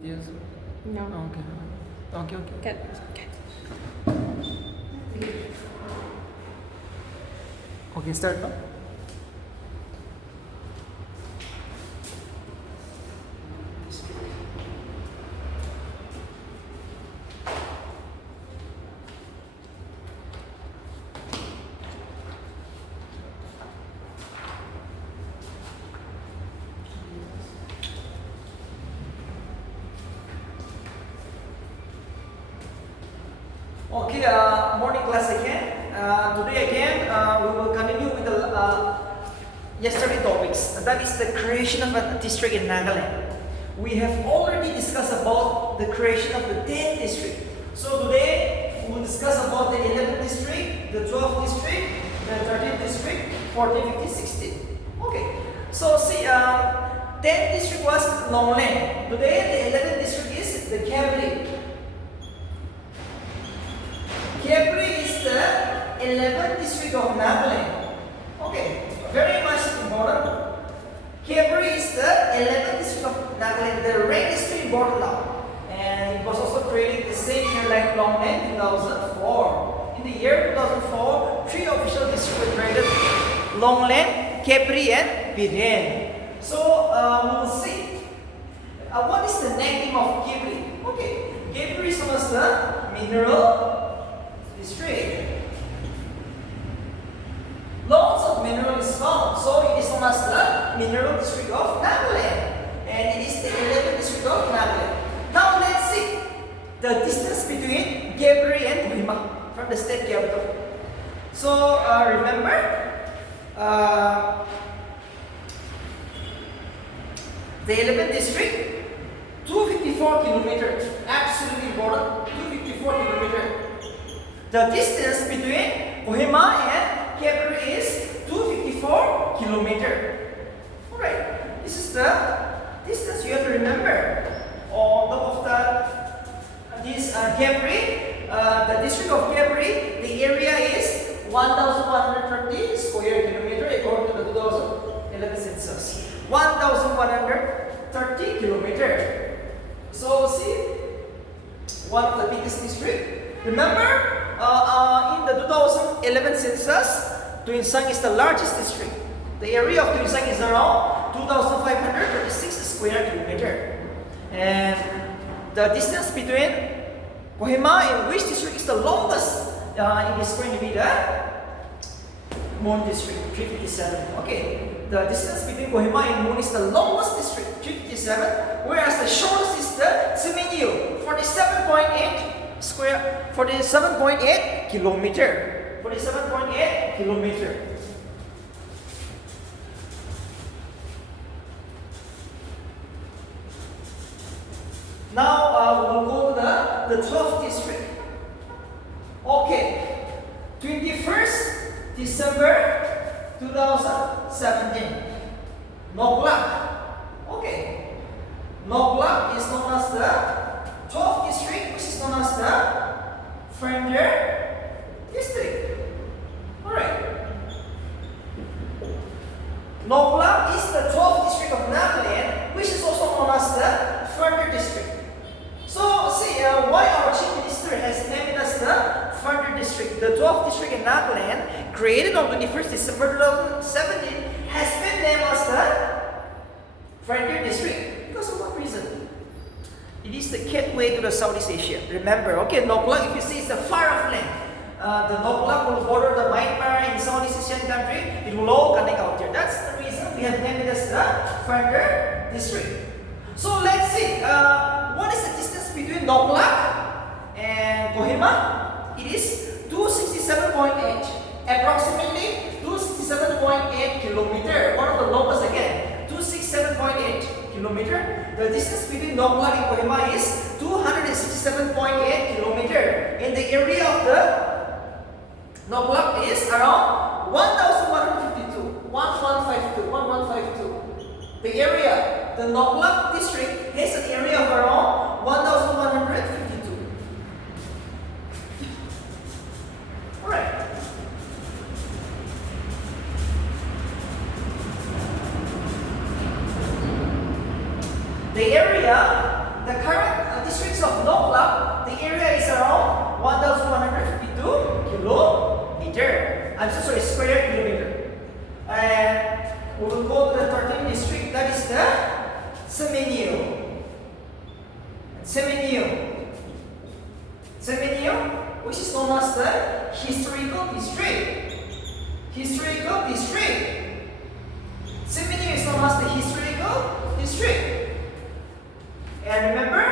Yes. No. Okay. Okay. Okay. Good. Okay. Start now. Okay, morning class again. Today again, we will continue with the yesterday topics. That is the creation of a district in Nagaland. We have already discussed about the creation of the 10th district. So today, we will discuss about the 11th district, the 12th district, the 13th district, 14th, 15th, 16th. Okay, so see, 10th district was Longland. Today, the 11th district is the Kavli. Kepri is the 11th district of Nagaland. Okay, very much important. Kepri is the 11th district of Nagaland. The rank is very important now. And it was also created the same year like Longland, 2004. In the year 2004, 3 official districts were created: Longland, Kepri, and Biren. So we will see. What is the name of Kepri? Okay, Kepri is known as the mineral district. Lots of mineral is found, so it is known as the mineral district of Nagaland, and it is the 11th district of Nagaland. Now let's see the distance between Gebri and Kohima from the state capital. So remember, the 11th district, 254 kilometers, absolutely important, 254 kilometers. The distance between Kohima and Kepri is 254 kilometers. Alright, this is the distance you have to remember. On top of this Kepri, the district of Kepri, the area is 1,130 square kilometers according to the 2011 census. 1,130 kilometers. So see, one of the biggest districts. Remember, in the 2011 census, Tuinsang is the largest district. The area of Tuinsang is around 2,536 square kilometers. And the distance between Kohima and which district is the longest? It is going to be the Mon district, 357. Okay, the distance between Kohima and Mon is the longest district, 357, whereas the shortest is the Seminyu, 47.8 kilometer. 47.8 kilometer. Now we will go to the 12th district. Okay, 21st December 2017. Noglak. Okay, Noglak is known as the 12th district, which is known as the Frontier district. Alright. Noglak is the 12th district of Nagaland, which is also known as the Frontier district. So, see why our Chief Minister has named it as the Frontier district. The 12th district in Nagaland, created on 21st December 2017, has been named as the Frontier district. Because of what reason? It is the gateway to the Southeast Asia. Remember, okay, Noglak, if you see, it's the far off land. The Noglak will border the Myanmar in Southeast Asian country. It will all connect out there. That's the reason we have named it as the Frontier district. So let's see, what is the distance between Noglak and Kohima? It is 267.8, approximately 267.8 kilometers. One of the longest again, 267.8 kilometers. The distance between Noglak and Kohima is 267.8 kilometers. And the area of the Noglak is around 1,152, 1152. The area, the Noglak district has an area of around 1,152. Alright. The area, the current Seminyo, which is known as the historical district. Seminyo is known as the historical district. And remember,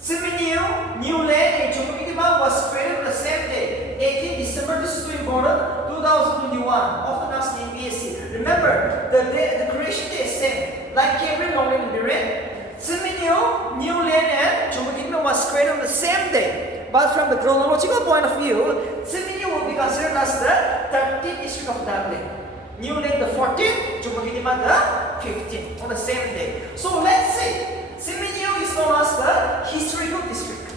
Seminyo, New Land, and Chumukidima was created on the same day, 18 December. This is too important. 2021, often asked in BSc. Remember, the creation day is same, like Cambridge, Nagaland, and Biren. Seminyo, New Land, and Chumukidima was created on the same day. But from the chronological point of view, Seminyo will be considered as the 13th district of Nagaland. New Land the 14th, Chumukidima the 15th, on the same day. So let's say Seminyo is known as the historical district,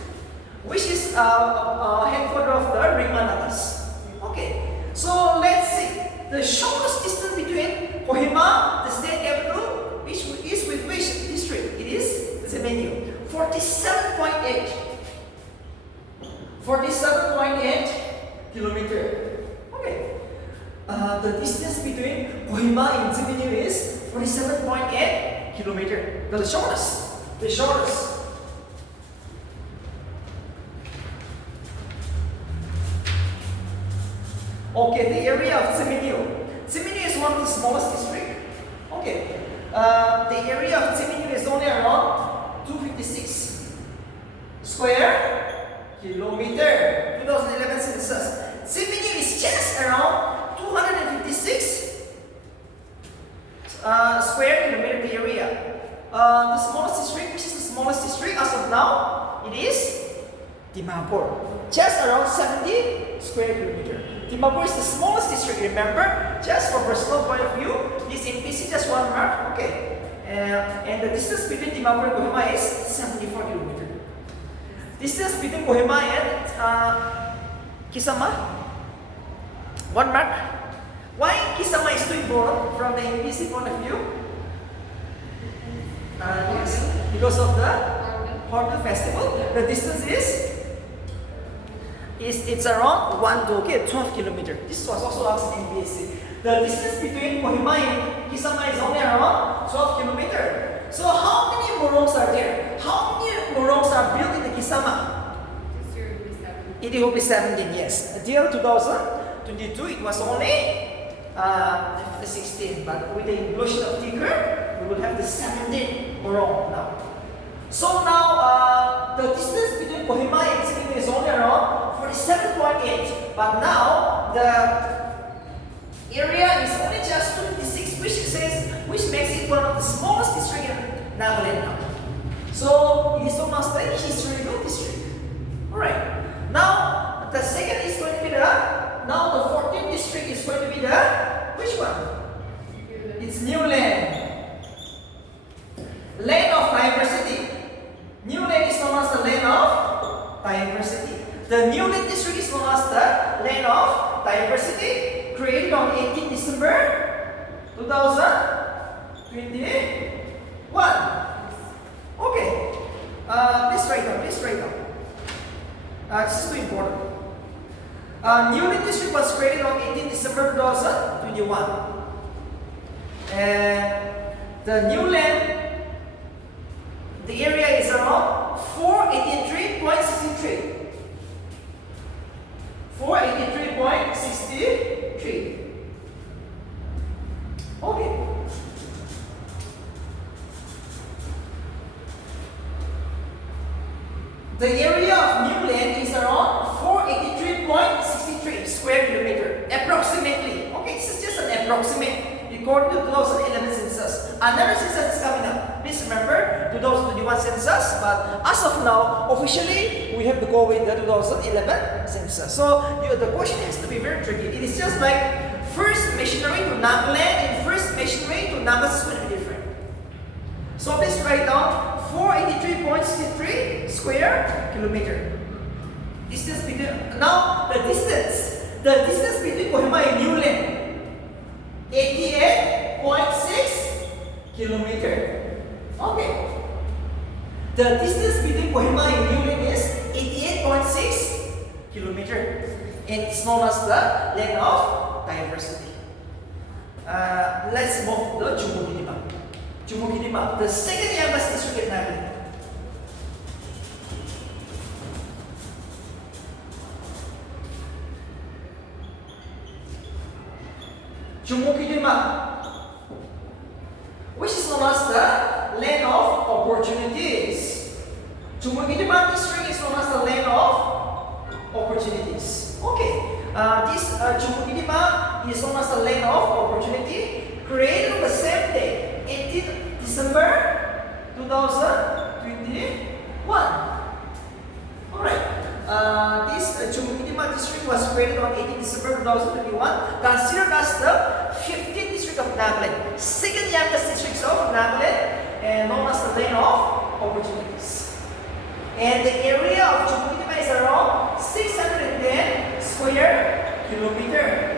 which is headquarters of the Ringmanagas. Okay, so let's see the shortest distance between Kohima, the state capital, which is with which district? It is Seminyo, 47.8 kilometer. Okay. The distance between Kohima and Seminyo is 47.8 kilometer. The shortest. Okay, the area of Seminyo. Seminyo is one of the smallest districts. Okay. The area of Seminyo is only around 256 square kilometer. 2011 census. Seminyo is just around 256 square kilometer area. The smallest district, which is the smallest district as of now, it is Dimapur. Just around 70 square kilometer. Dimapur is the smallest district, remember? Just for personal point of view, this NPC just one mark. Okay. And the distance between Dimapur and Kohima is 74 kilometer. Distance between Kohima and Kisama, one mark. Why Kisama is too important from the NPC point of view? Yes, because of the Hornbill Festival. The distance is it's around 12 kilometer. This was also asked in NPC. The distance between Kohima and Kisama is only around 12 kilometer. So how many morongs are there? How many morongs are built in the Kisama? It will be 17, yes. Until 2022, it was only 16. But with the inclusion of Tigger, we will have the 17 morong now. So now, the distance between Kohima and Seminyo is only around 47.8. But now, the area is only just 256, which makes it one of the smallest districts in Nagaland now. So, it is known as the historical district. Alright. Now, the second is going to be now the 14th district is going to be which one? It's New Land. Land of diversity. New Land is known as the land of diversity. The New Land district is known as the land of diversity, created on 18 December 2021. Okay. Please write down. This is too important. New Land district was created on 18 December 2021. And the New Land, the area is around 483.63. 483.63. Okay. The area of New Land is around 483.63 square kilometer, approximately. Okay, this is just an approximate according to 2011 census. Another census is coming up. Please remember 2021 census, but as of now, officially, we have to go with the 2011 census. So the question has to be very tricky. It is just like first missionary to Nagaland and first missionary to Nagas is going to be different. So please write down 483.63 square kilometer. Distance between now the distance between Kohima and New Land 88.6 kilometer. Okay. The distance between Kohima and New Land is 88.6 kilometer. And it's known as the land of diversity. Let's move to Chumukidima. The second youngest district in Nagaland. Jumukidima, which is known as the land of opportunities. Jumukidima district is known as the land of opportunities. Okay, this Jumukidima is known as the land of opportunity, created on the same day, 18 December 2021. Alright, this Jumukidima district was created on 18 December 2021, considered as the 15th district of Nagaland, second youngest district of Nagaland, and known as the land of opportunities. And the area of Jumukidima is around 610 square kilometer.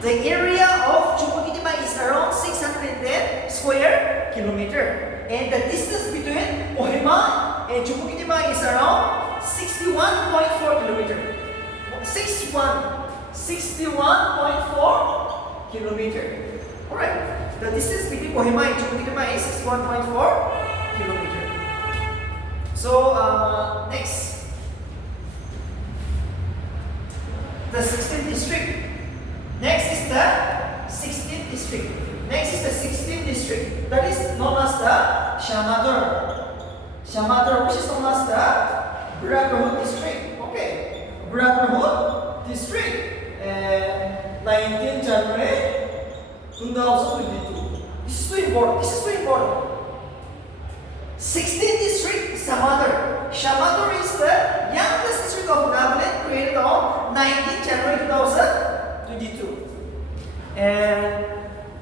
The area of Jumukidima is around 610 square kilometer, and the distance between Kohima and Jumukidima is around 61.4 kilometer. 61.4 kilometer. All right. The distance between Kohima and Jumukidima is 61.4 kilometer. So next, the 16th district. Next is the 16th district. Next is the 16th district. That is known as the Shamadur, which is known as the Brotherhood district. Okay, Brotherhood district. 19 January 2022. This is too important. 16th district, Shamadur is the youngest district of Nagaland, created on 19 January 2022. And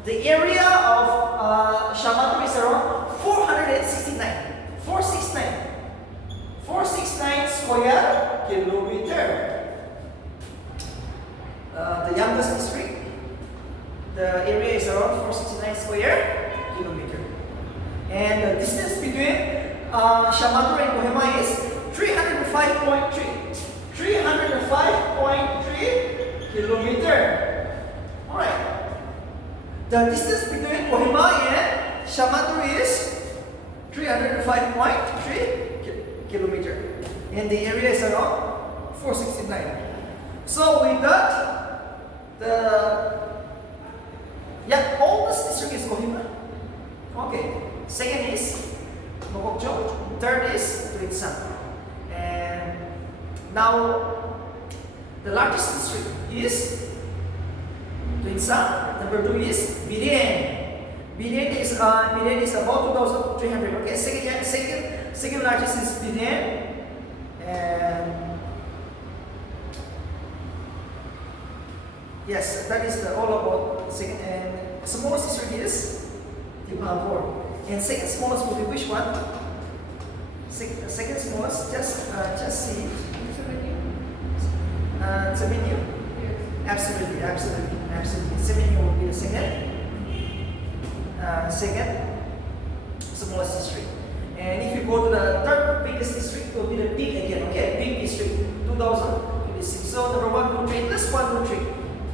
the area of Shamadur is around 469 square kilometer. The youngest district, the area is around 469 square kilometer. And the distance between Shamadur and Kohima is 305.3 kilometer. Alright. The distance between Kohima and Shamadur is 305.3 kilometer. And the area is around 469. So with that, the oldest district is Kohima. Okay. Second is Mokokjo. Third is Tuinsang. And now the largest district is Tuinsang. Number 2 is Biren. Biren is about 2,300. Okay, second largest is Biren, and yes, that is all about second. And smallest district is Dimapur. And second smallest will be which one? Second smallest, just see it. Semenyo? Yes. Absolutely. Semenyo will be the second smallest district. And if you go to the third biggest district, it will be the big again, okay? Big district, 2026. So number 1, 2, 3, plus 1, 2, 3.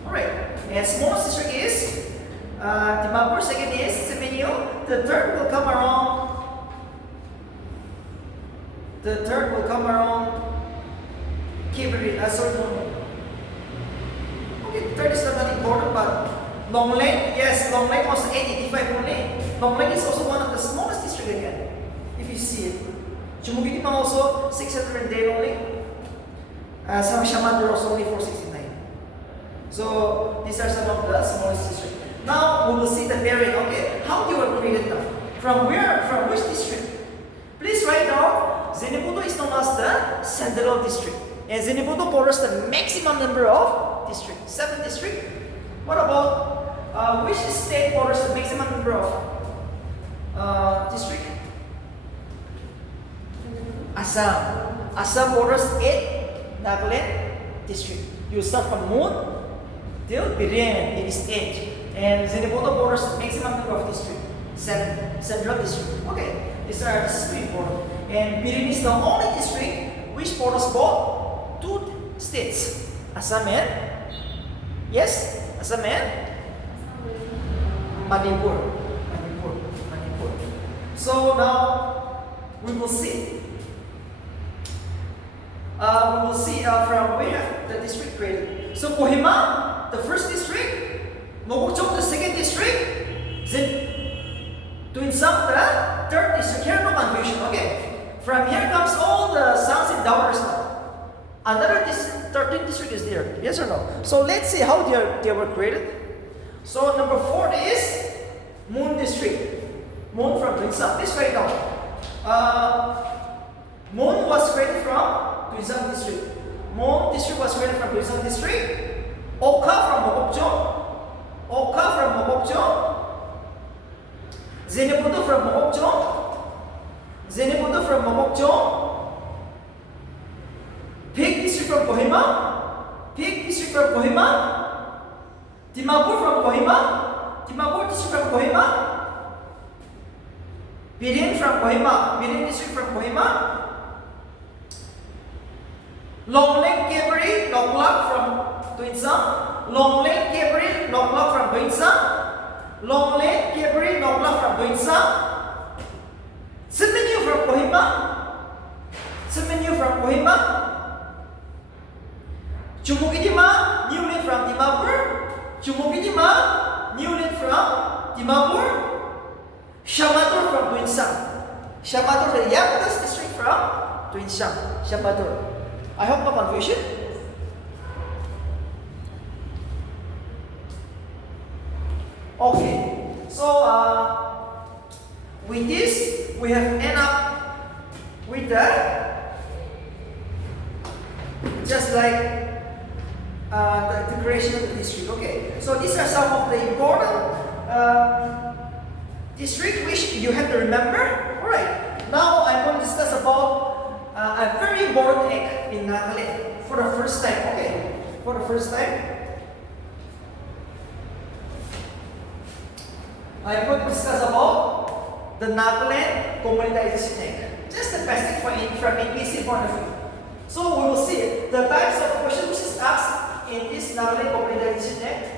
Alright. And smallest district is Dimapur, second is Semenyo. The third will come around Kibri. Okay, third is not important, but Longlang, yes, Longlang was 885 only. Longlang is also one of the smallest district again, if you see it. Jumukidima also 610 only. Some Shamadur also only 469. So these are some of the smallest districts. Now we will see the bearing. Okay, how they were created now? From where? From which district? Please write down. Zeniputo is known as the central district, and Zeniputo borders the maximum number of districts, 7 districts. What about which state borders the maximum number of districts? Assam. Assam borders 8 Nagaland district. You start from Moon till Biren, it is 8. And Zeniputo borders the maximum number of districts, 7 central district. Okay, this is pretty important. And Biren is the only district which borders both 2 states, Assam and, yes, Assam and Manipur. So now we will see. From where the district created. So Kohima, the first district, Mokokchung, the second district, Tuinsang, the third district. Here no confusion. Okay. From here comes all the sons and daughters now. Another 13th district is there. Yes or no? So let's see how they were created. So number 4 is Moon district. Moon from Tuinsang. Please write down. Moon was created from Tuinsang district. Moon district was created from Tuinsang district. Oka from Mokokchung. Zeniputu from Mokokchung. Pig district from Kohima. Dimapur from Kohima district from Kohima. Birin district from Kohima. Longleng, Kebri, Noklak from Tuinsang. Longleng, Kebri, Noklak from Tuinsang. Semenyu from Kohima. Chumukidima, Newland from Dimapur. Shamatur from Tuinsang. Shamatur, the youngest district from Tuinsang. Shamatur. I hope no confusion. Okay, so with this we have end up with the just like the creation of the district. Okay, so these are some of the important district which you have to remember. All right, now I'm going to discuss about a very important act in Nagaland for the first time. Okay, for the first time, I'm going to discuss about the Nagaland Communitization Act. Just the basic from APC point of view. So we will see the types of questions which is asked in this Nagaland Communitization Act.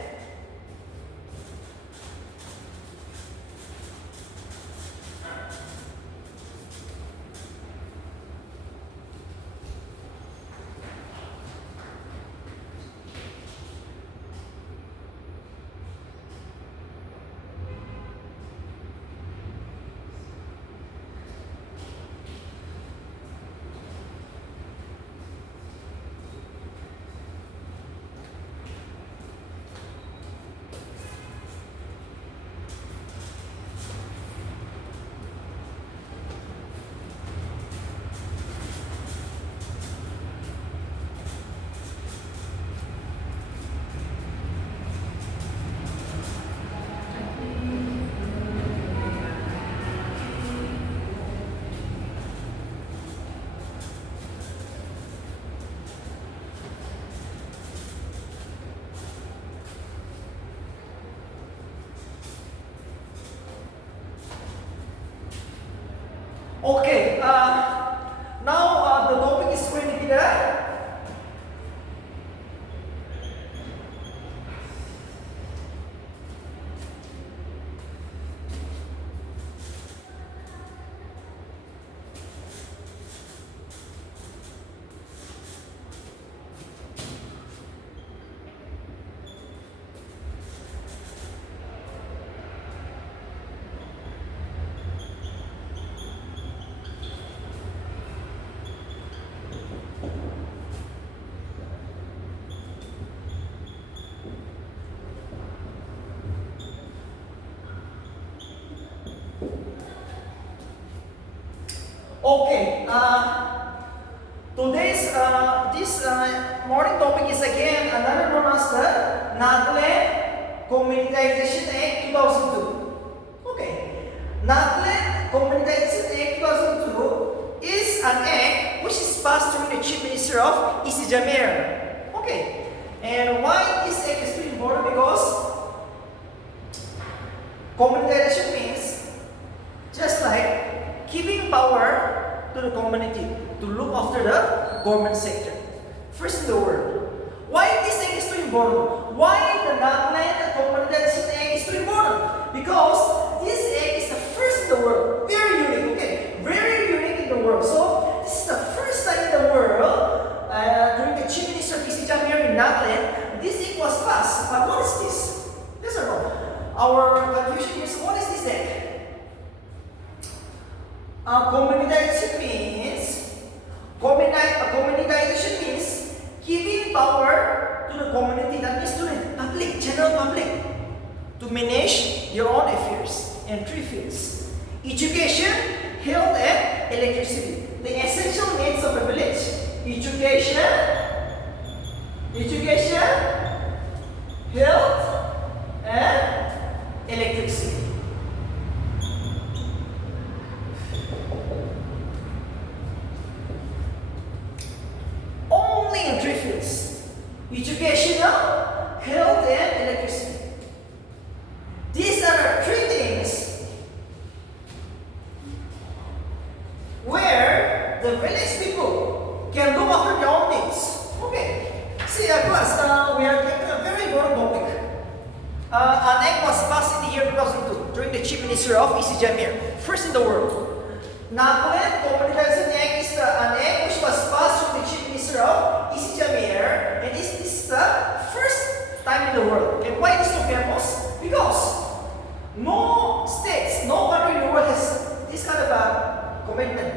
Okay, now the topic is going to be the okay. Today's this morning topic is again another known as the Nagaland Communitization Act 2002. Okay, Nagaland Communitization Act 2002 is an act which is passed during the Chief Minister of East Jamaica. Okay, and why this act is very important? Because communitization means just like giving power to the community to look after the government sector. First in the world. Why this act is so important? Why the Nagaland Communitization Act is so important? Because this egg is the first in the world. Very unique, okay? Very unique in the world. So this is the first time in the world during the Chief Minister PC Jamir in Nagaland, this egg was passed. But what is this? Yes or no? Our confusion is, what is this egg? Communitization means giving power to the community, that means to the public, general public, to manage their own affairs in three fields: education, health, and electricity. The essential needs of a village: education, health, and electricity. Only in three fields: educational, health, and electricity. These are the three things where the village people can look after their own needs. Okay. See, class, we are taking a very important topic. An act was passed in the year 2002 during the Chief Minister of EC Jamir, first in the world. Nagaland Communitization Act is an act which was passed from the Chief Minister of EC Jamir, and this is the first time in the world. And why it is so famous? Because no states, no country in the world has this kind of a commitment.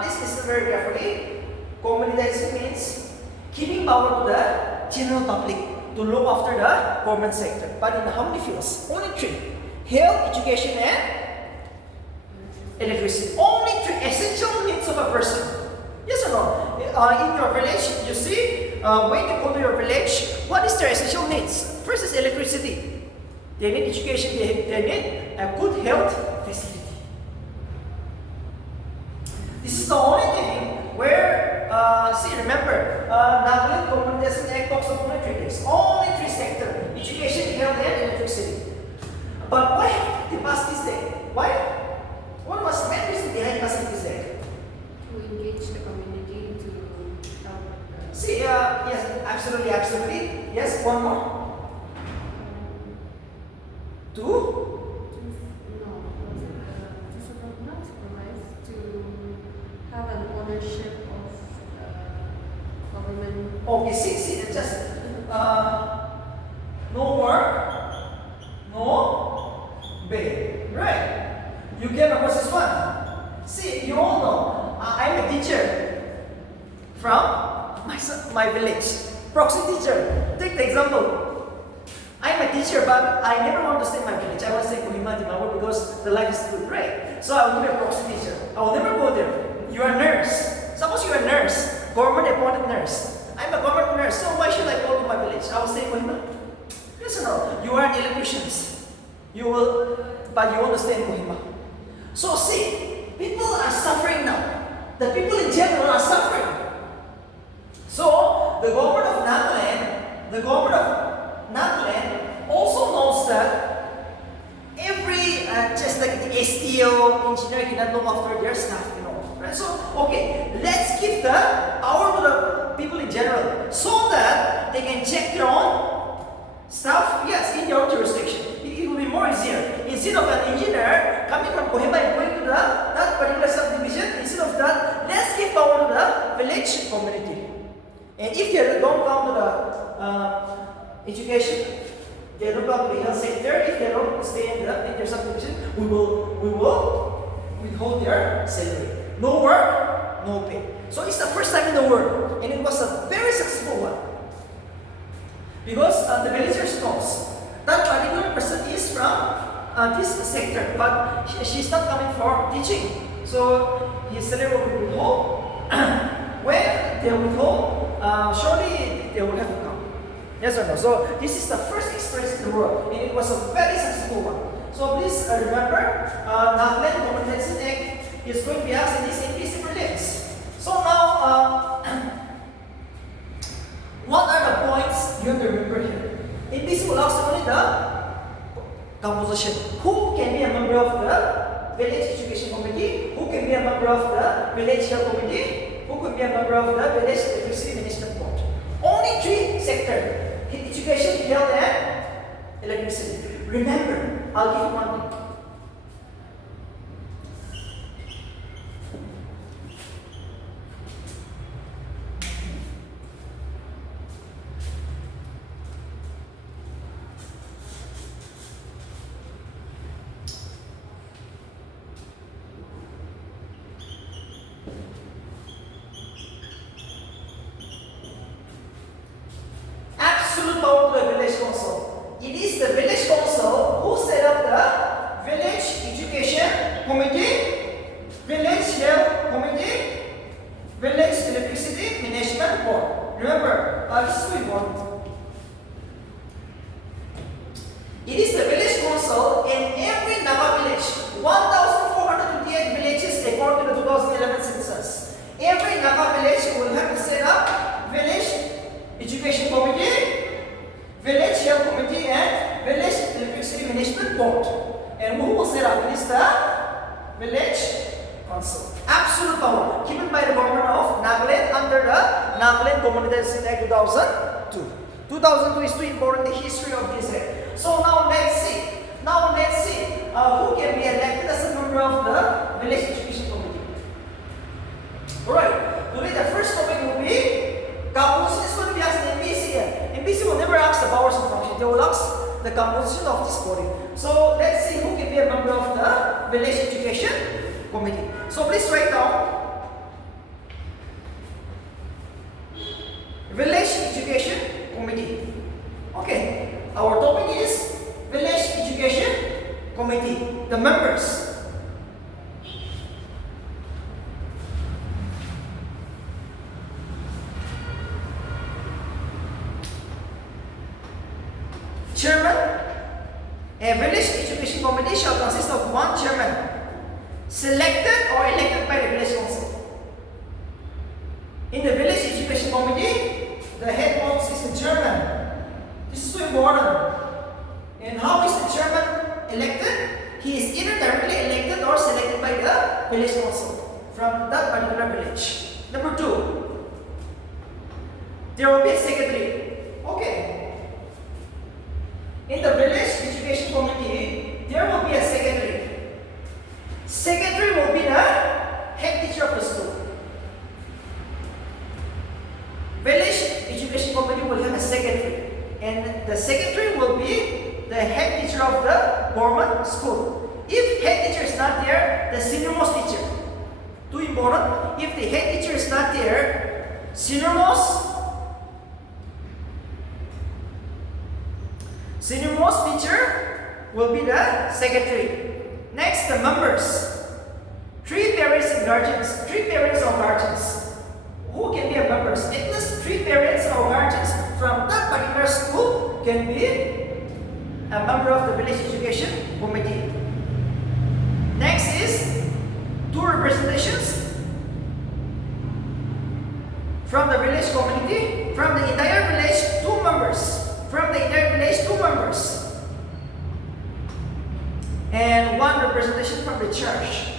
Please listen very carefully. Communitization means giving power to the general public to look after the government sector. But in how many fields? Only three: health, education, and electricity. Only three essential needs of a person. Yes or no? In your village, you see, when you go to your village, what is their essential needs? First is electricity. They need education, they need a good health facility. This is the only thing where, remember, Nagaland Communitization Act talks about only three things. Only three sectors: education, health, and electricity. But why have they passed this act? Why? What was the main reason behind passing this act? To engage the community to help. See, yes, absolutely. Yes, one more. To? Not supervise, to have an ownership of government. Okay, see, just no work, no pay. Right. You came across this one. See, you all know, I'm a teacher from my village. Proxy teacher. Take the example. I'm a teacher, but I never want to stay in my village. I want to stay in Kohima, Dimapur, because the life is good, right? So I will be a proxy teacher. I will never go there. You are a nurse. Suppose you are a nurse, government appointed nurse. I'm a government nurse, so why should I go to my village? I will stay in Kohima. Yes or no? You are an electrician. But you want to stay in Kohima. So see, people are suffering now. The people in general are suffering. So the government of Nagaland also knows that every, just like the STO, engineer cannot look after their staff, right? So, okay, let's give the power to the people in general so that they can check their own staff, yes, in their own jurisdiction. It will be more easier. Instead of an engineer coming from Kohima and going to that particular subdivision, instead of that, let's give power to the village community. And if they don't come to the education, they don't come to the health sector, if they don't stay in their subdivision, we will withhold their salary. No work, no pay. So it's the first time in the world, and it was a very successful one. Because the villagers knows that particular person is from this sector, but she's not coming for teaching. So his salary will be withhold. When they withhold, surely they will have to come. Yes or no? So this is the first experience in the world, and it was a very successful one. So please remember, Nagaland Communitization Act is going to be asked in this NPC prelims. So now, what are the points you have to remember here? NPC will ask only the composition. Who can be a member of the village education committee? Who can be a member of the village health committee? Who could be a member of the village electricity management board? Only three sectors: education, health, and electricity. Remember, I'll give you one thing. Absolute power to the village council. It is the village council who set up the village education committee, village health committee, village electricity management board. Remember, this is very important. It is the village council in every Naga village, 1,428 villages according to the 2011 census. Every Naga village will have to set up village education committee, village health committee, and village electricity management board. And who will set up? It is the village council. Absolute power given by the government of Nagaland under the Nagaland Community Act 2002. 2002 is too important in the history of this act. So now let's see. Who can be elected as a member of the village education committee. Alright. Today the first topic will be composition. Is going to be asked in MPC here. MPC will never ask the powers and functions. They will ask the composition of this body. So let's see who can be a member of the village education committee. So please write down village education committee. Okay. Our topic is village education committee. The members. Chairman. A village education committee shall consist of one chairman, selected or elected by the village council. In the village education committee, the head office is the chairman. This is so important. And how is the chairman elected? He is either directly elected or selected by the village council from that particular village. Number 2, there will be a secretary. Okay. In the village education committee, there will be a secretary. Secretary will be the head teacher of the school. Village education committee will have a secretary, and the secretary will be the head teacher of the government school. If head teacher is not there, the senior most teacher. Too important. If the head teacher is not there, senior most teacher will be the secretary. Next, the members. 3 parents and guardians. 3 parents or guardians. Who can be a member? At least 3 parents or guardians from that particular school can be a member of the village education committee. Next is 2 representations from the village community. From the entire village, 2 members. From the entire village, 2 members. And 1 representation from the church.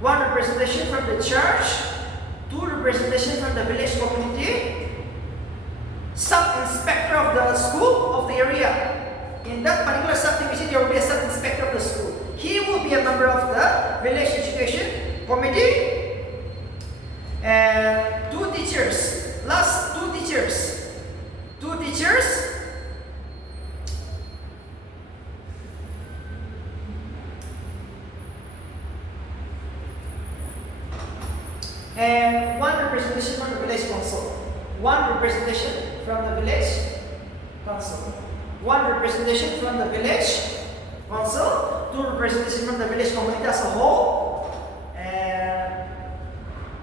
1 representation from the church, 2 representation from the village community, sub-inspector of the school of the area. In that particular subdivision, there will be a sub-inspector of the school. He will be a member of the village education committee. And 2 teachers. Last 2 teachers. 2 teachers. And 1 representation from the village council. 1 representation from the village council. 1 representation from the village council. 2 representation from the village community as a whole. And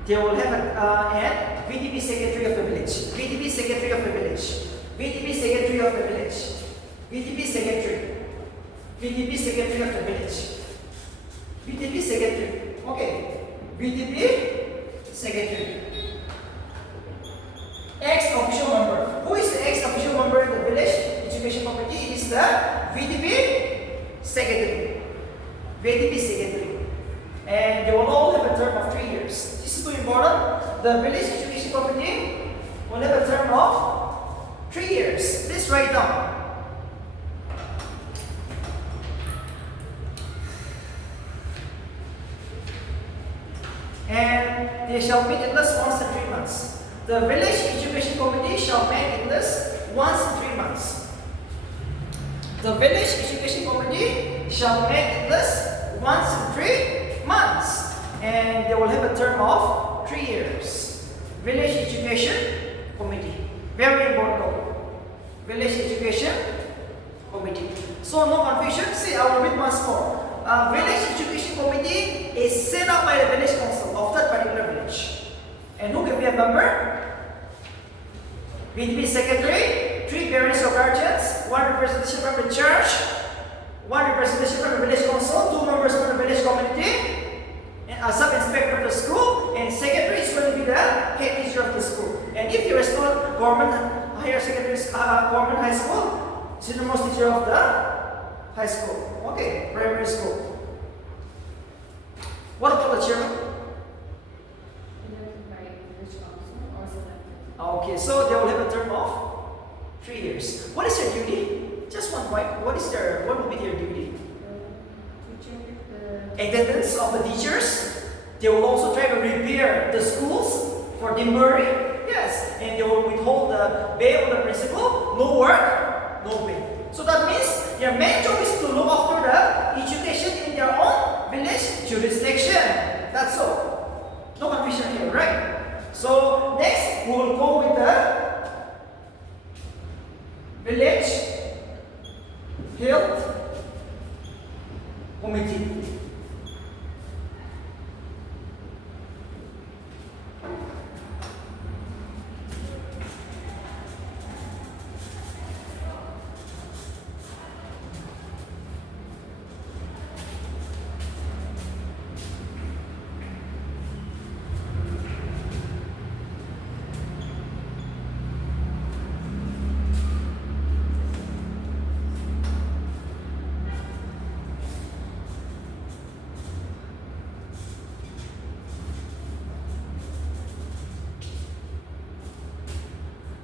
they will have a VDP secretary of the village. VDP secretary of the village. VDP secretary of the village. VDP secretary. VDP secretary of the village. VDP secretary. Okay. VDP secretary. Ex-official member. Who is the ex-official member in the village education committee? It is the VDP secretary. VDP secretary. And they will all have a term of 3 years. This is too important. The village education committee will have a term of 3 years. Please write down. and they shall meet at least once in 3 months. The village education committee shall meet at least once in 3 months. The village education committee shall meet at least once in 3 months, and they will have a term of 3 years. Village education committee, very important. Village education committee. So no confusion. See, I will read once more. Village education committee is set up by the village council of that particular village. And who can be a member? VDP secretary, 3 parents or guardians, 1 representation from the church, 1 representation from the village council, 2 members from the village community, and a sub-inspector of the school, and secretary is going to be the head teacher of the school. And if you're a student, government higher secondary, government high school, senior most teacher of the high school. Okay, primary school. What about the chairman? Elected by village council or selected. Okay, so they will have a term of 3 years. What is their duty? Just one point. What will be their duty? To check if the Attendance of the teachers. They will also try to repair the schools for demurring. Yes, and they will withhold the pay of the principal. No work, no pay. So that means their main job is to look after the education in their own village jurisdiction. That's all. No confusion here, right? So next we will go with the village health committee.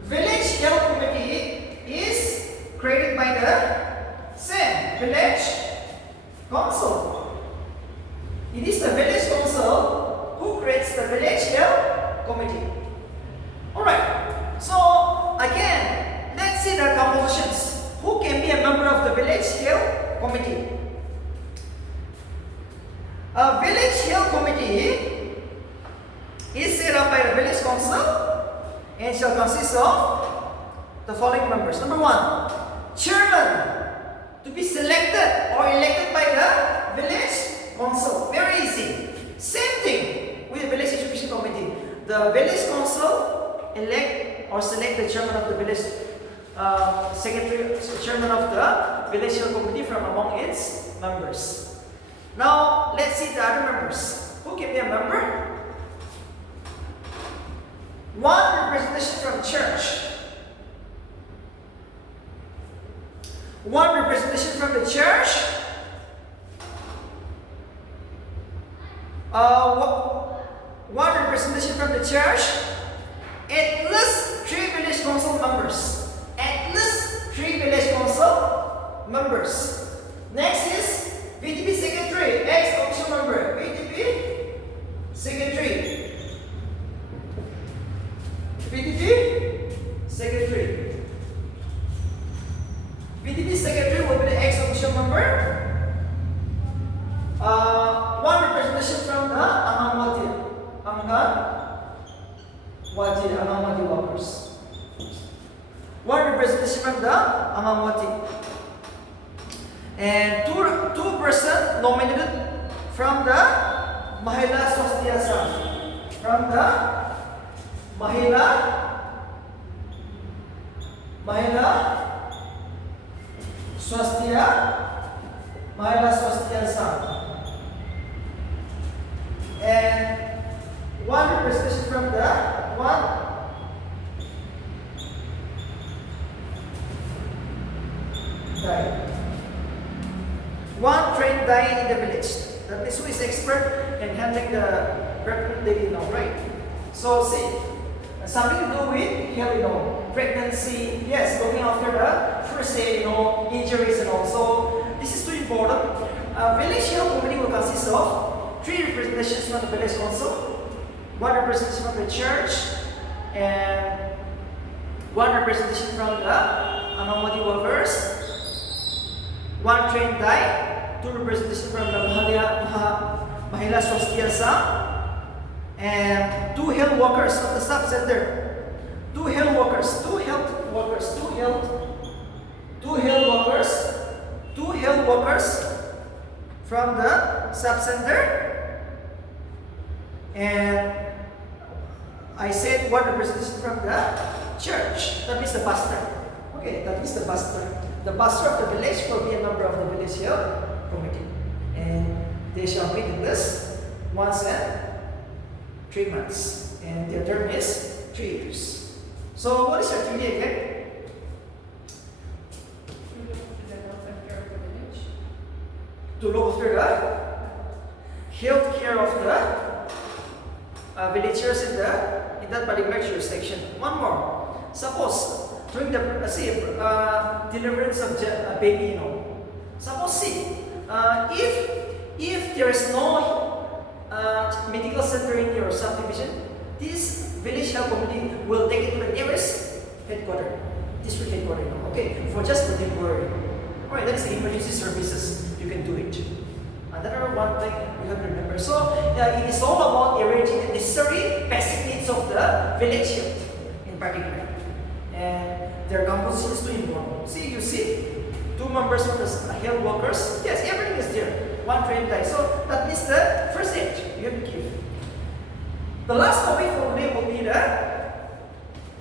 Village health committee is created by the same village council. It is the village council who creates the village health committee. Alright, so again, let's see the compositions. Who can be a member of the village health committee? A village health committee is set up by the village council and shall consist of the following members. Number 1, chairman, to be selected or elected by the village council. Very easy. Same thing with the village education committee. The village council elect or select the chairman of the village secretary, chairman of the village health committee from among its members. Now let's see the other members. Who can be a member? 1 representation from church. 1 representation from the church. 1 representation from the church. At least 3 village council members. At least 3 village council members. Next is VTP secretary, ex-official member. VTP secretary. VTP secretary. VTP secretary will be the ex-official member. 1 representation from the Angamwati workers. 1 representation from the Angamwati. And 2 person nominated from the Mahila Swasthya Sangh. From the Mahila Swasthya Sangh. And 1 representation from the one trained dye in the village. That is who is expert in handling the pregnant lady now, right? So see, something to do with health, pregnancy, yes, looking after the first aid, injuries and all. So this is too important. Village health committee will consist of 3 representations from the village council, one representation from the church, and one representation from the Anamati workers, one train tie, two representation from the Mahila Swasthya Sangh, and two health workers of the sub-center. Two health workers from the sub-center, and I said one representation from the church. That means the pastor. Okay, that means the pastor. The pastor of the village will be a member of the village health committee, and they shall meet in this once in 3 months, and their term is 3 years. So what is your duty again? To look after the health care of the villagers in that particular jurisdiction. One more. Suppose during the deliverance of a baby, Suppose if there is no medical center in your subdivision, this village health committee will take it to the nearest headquarters, district headquarters. Okay, for just the temporary. Alright, that is the emergency services. You can do it. Another one thing you have to remember. So it is all about arranging the necessary basic needs of the village health in particular. And their composition is too important. You see, 2 members from the health workers. Yes, everything is there. One train tie. So that means the first aid you have to give. The last topic for today will be the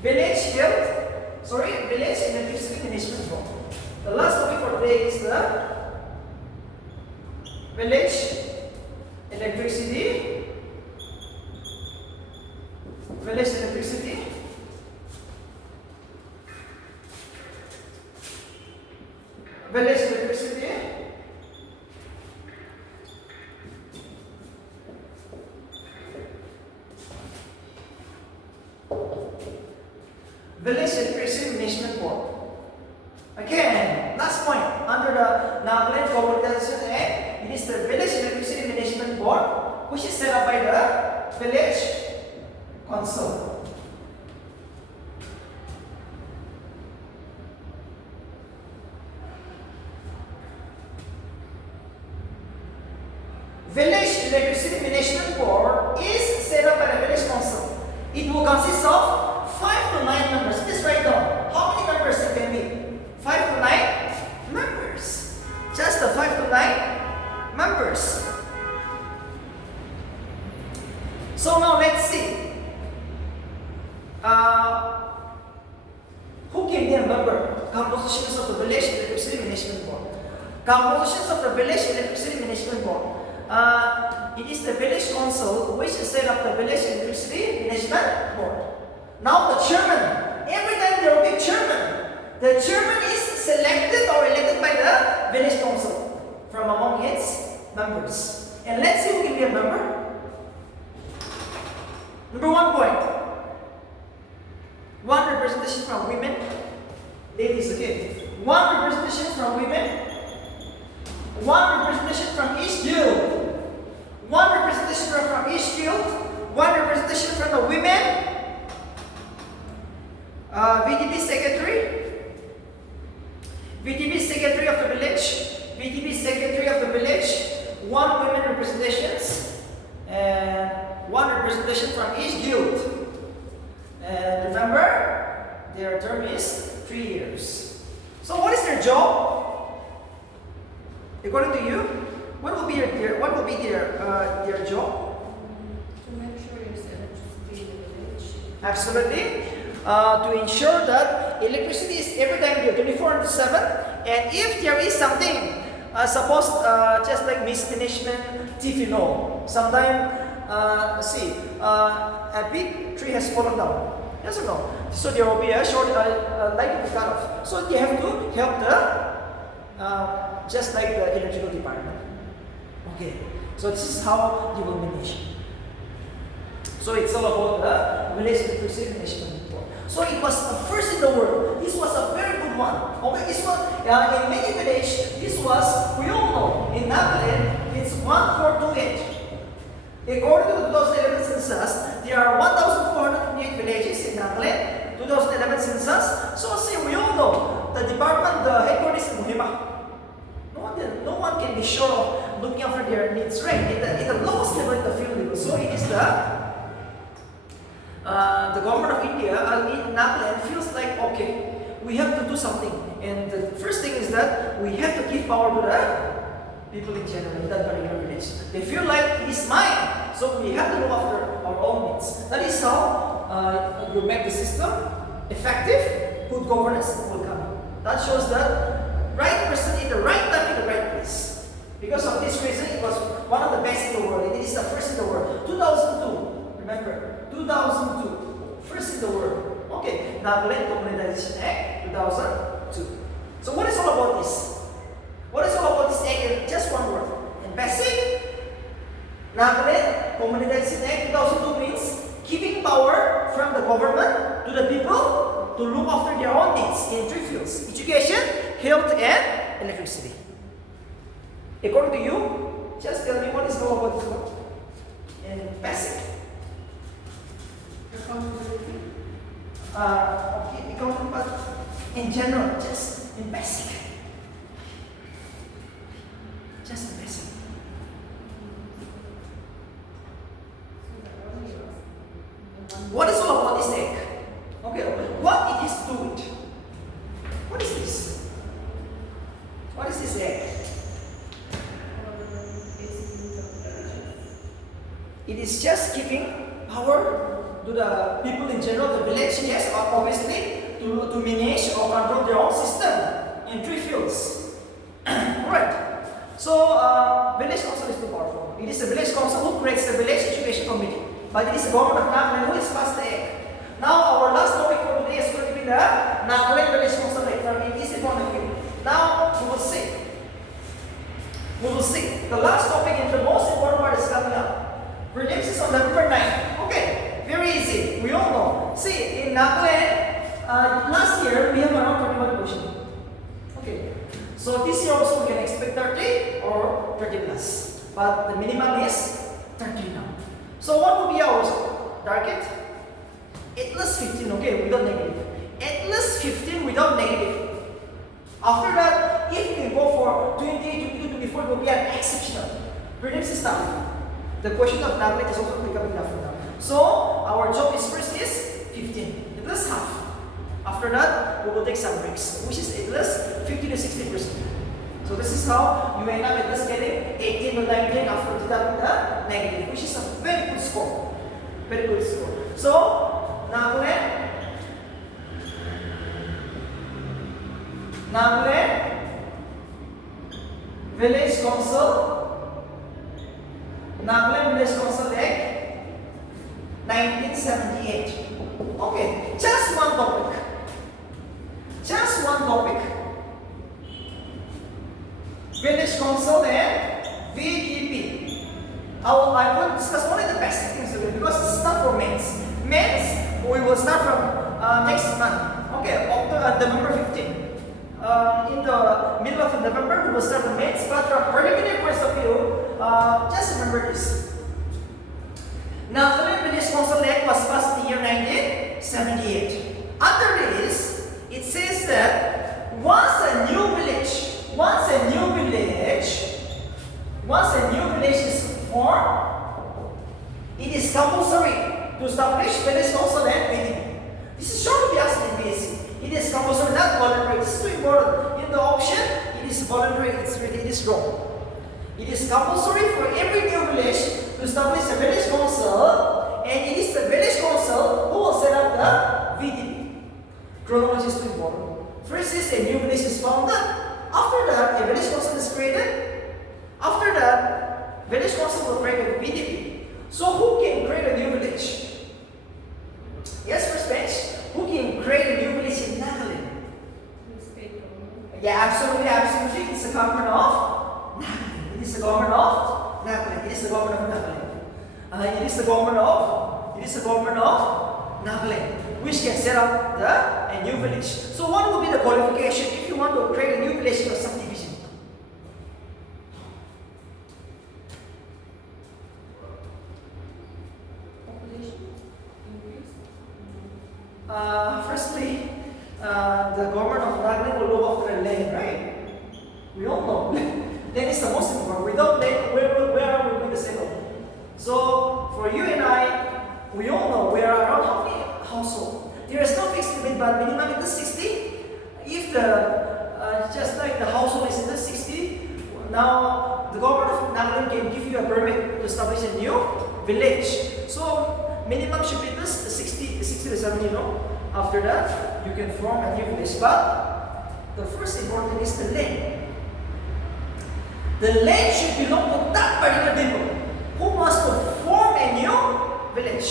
village electricity management board. The last topic for today is the village electricity management board. Again, last point, under the Nagaland General Act, it is the Village Electricity Management Board, which is set up by the Village Council. Village Electricity Management Board is set up by the Village Council. It will consist of 5 to 9 members. Just write down how many members it can be. 5 to 9 members. Just the 5 to 9 members. So now let's see. Who can be a member? Compositions of the Village Electricity Management Board. Compositions of the Village Electricity Management Board. It is the Village Council which set up the Village Electricity Management Board. Now the chairman. Every time there will be a chairman. The chairman is selected or elected by the Village Council from among its members. And let's see who can be a member. Number 1 point. 1 representation from women. Ladies, okay. 1 representation from women. 1 representation from each guild. 1 representation from each guild. 1 representation from the women. VDP secretary of the village, 1 women representations, and 1 representation from each guild. And remember, their term is 3 years. So what is their job? According to you, what will be their job? To make sure there's electricity in the village. Absolutely. To ensure that electricity is every time there 24/7, and if there is something, suppose just like mismanagement, sometimes a big tree has fallen down. Yes or no? So there will be a short light will be cut off. So they have to help just like the electrical department. Okay. So this is how you will manage. So it's all about the village electricity management board. So it was the first in the world. This was a very good one. Okay, this one in many villages. This was, we all know, in Nagaland it's 1428. According to the 2011 census, there the government of India in Nagaland feels like, okay, we have to do something. And the first thing is that we have to give power to the people in general in that particular village. They feel like it is mine, so we have to look after our own needs. That is how you make the system effective, good governance will come. That shows that right person in the right time in the right place. Because of this reason, it was one of the best in the world. It is the first in the world. 2002, remember, 2002, first in the world. Okay, Nagaland Communization Act, 2002. So what is all about this? What is all about this act in just one word? In basic, Nagaland Communization Act 2002 means giving power from the government to the people to look after their own needs in three fields: education, health, and electricity. According to you, just tell me what is all about this one. In basic. Accountability. Okay, accountability, but in general, just in basic. Just in basic. What is all about this egg? Okay, what it is to do it? What is this? What is this egg? It is just giving power to the people in general, the village, yes, obviously, to manage or control their own system in three fields. Right. So, village council is too powerful. It is the village council who creates the village education committee. But it is the government of Nagaland who is passed the act. Now, our last topic for today is going to be the Nagaland Village Council Act from an easy point of view. Now, we will see. We will see. The last topic and the most important part is coming up. Prelims is on November 9. Okay, very easy. We all know. See, in Nagaland, last year we have around 21 questions. Okay, so this year also we can expect 30 or 30 plus. But the minimum is 30 now. So what will be our target? At least 15, okay, without negative. At least 15 without negative. After that, if we can go for 20, 22, 24, it will be an exceptional. Prelims is tough. The question of Nagaland is also becoming tougher now. So our job is first is 15, at least half. After that, we will take some breaks, which is at least 50 to 60%. So this is how you end up at least getting 18 to 19 after deducting the negative, which is a very good score. Very good score. So Nagaland Village Council, Nagaland Village Council Act 1978. Okay, just one topic. Just one topic. Village Council and VDP. I'm going to discuss only the basic things today because it's not for mains. Mains, we will start from next month. Okay, November 15. In the middle of November, we will start the mains. But from preliminary points of view, just remember this. Nagaland Village Council Act was passed in the year 1978. Under this, it says that once a new village is formed, it is compulsory to establish village council and VDP. This is sure to be asked in BSc. It is compulsory, not voluntary. This is too important. In the option, it is voluntary. It's written. It is wrong. It is compulsory for every new village to establish a village council, and it is the village council who will set up the VDP. Chronology is too important. First is a new village is founded. After that, a village council is created. After that, village council will create a VDP. So who can create a new village? Yes, first bench. Who can create a new village in Nagaland? The state government. Yeah, absolutely. It's the government of Nagaland. It is the government of Nagaland. It is the government of Nagaland. It is the government of Nagaland, which can set up a new village. So what will be the qualification if you want to create a new village in a subdivision? Population increase. Firstly, the government of Nagaland will look after the land, right? We all know. Land is the most important. Without land, where are we going to settle? So, for you and I, we all know we are around now the government of Nagaland can give you a permit to establish a new village. So minimum should be this 60 to 70, After that, you can form a new village. But the first important thing is the land. The land should belong to that particular people who wants to form a new village.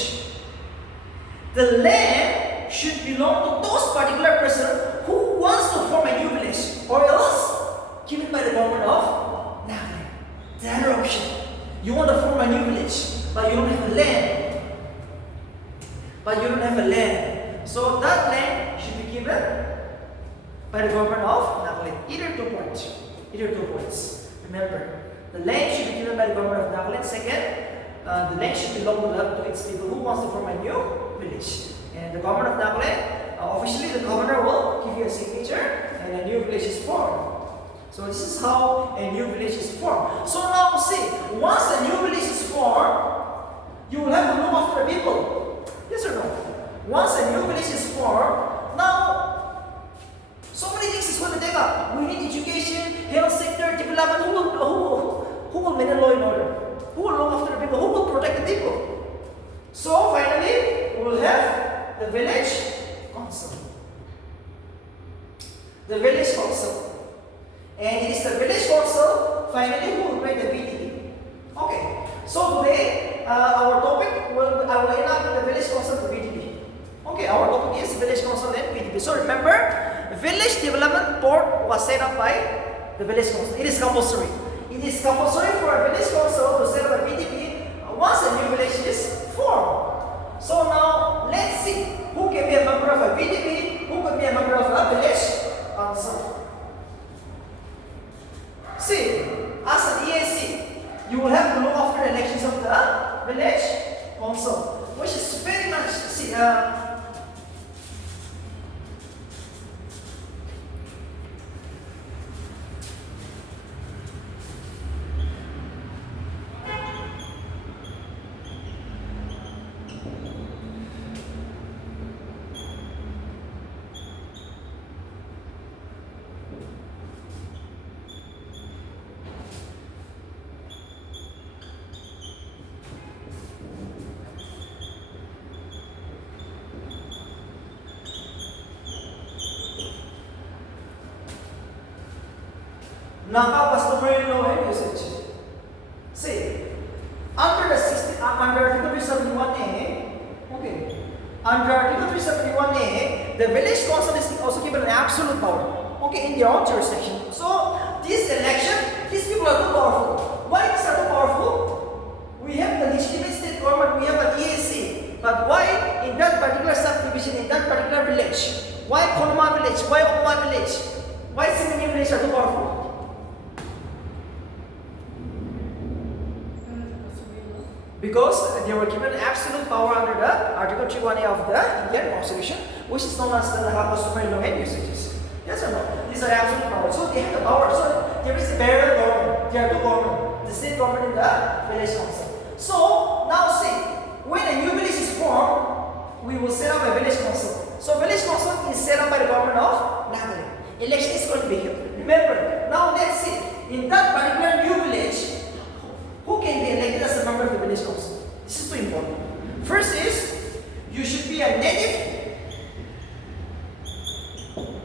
The land should belong to those particular person who wants to form a new village, or else given by the government of Nagaland. The other option, you want to form a new village, but you don't have a land. So that land should be given by the government of Nagaland. Either 2 points. Remember, the land should be given by the government of Nagaland. Second, the land should belong to its people who wants to form a new village. And the government of Nagaland, officially the governor will give you a signature and a new village is formed. So this is how a new village is formed. So now see, once a new village is formed, you will have to look after the people. Yes or no? Once a new village is formed, now so many things is going to take up. We need education, health sector, development. Who will maintain law and order? Who will look after the people? Who will protect the people? So finally, we will have the village council. The village council. And it is the village council finally who will create the VDP. Okay. So today, our topic I will end up with the village council and VDP. Okay, our topic is village council and VDP. So remember, village development board was set up by the village council. It is compulsory. It is compulsory for a village council to set up a VDP once a new village is formed. So now let's see who can be a member of a VDP, who can be a member of a village council. See, as an EAC, you will have to look after the elections of the village council, which is very much, see, Naka customary law and usage. See, under Article 371A, okay, under Article 371A, the village council is also given an absolute power, okay, in their own jurisdiction. So, this election, these people are too powerful. Why these are too powerful? We have the legitimate state government, we have an EAC, but why in that particular subdivision, in that particular village? Why Konoma village? Why Okma village? Why Simini village are too powerful? Because they were given absolute power under the Article 318 of the Indian Constitution, which is known as the customary law and usages. Yes or no? These are absolute powers. So they have the power. So there is a parallel government. There are two governments. The state government and the village council. So now see, when a new village is formed, we will set up a village council. So village council is set up by the government of Nagaland. Election is going to be held. Remember, now let's see, in that particular new village, who can be elected as a member of the village council? This is too important. First is, you should be a native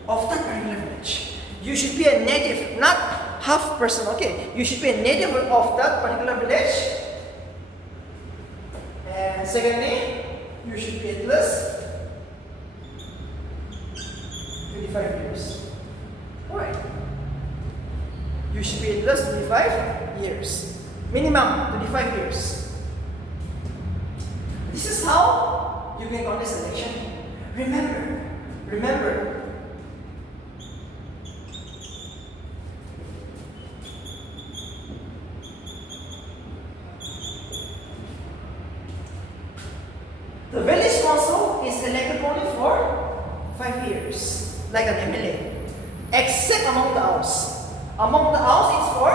of that particular village. You should be a native, not half person, okay? You should be a native of that particular village. And secondly, you should be at least 25 years. Alright. You should be at least 25 years. Minimum 25 years. This is how you can contest election. Remember, the village council is elected only for 5 years, like an MLA, except among the house. Among the house, it's for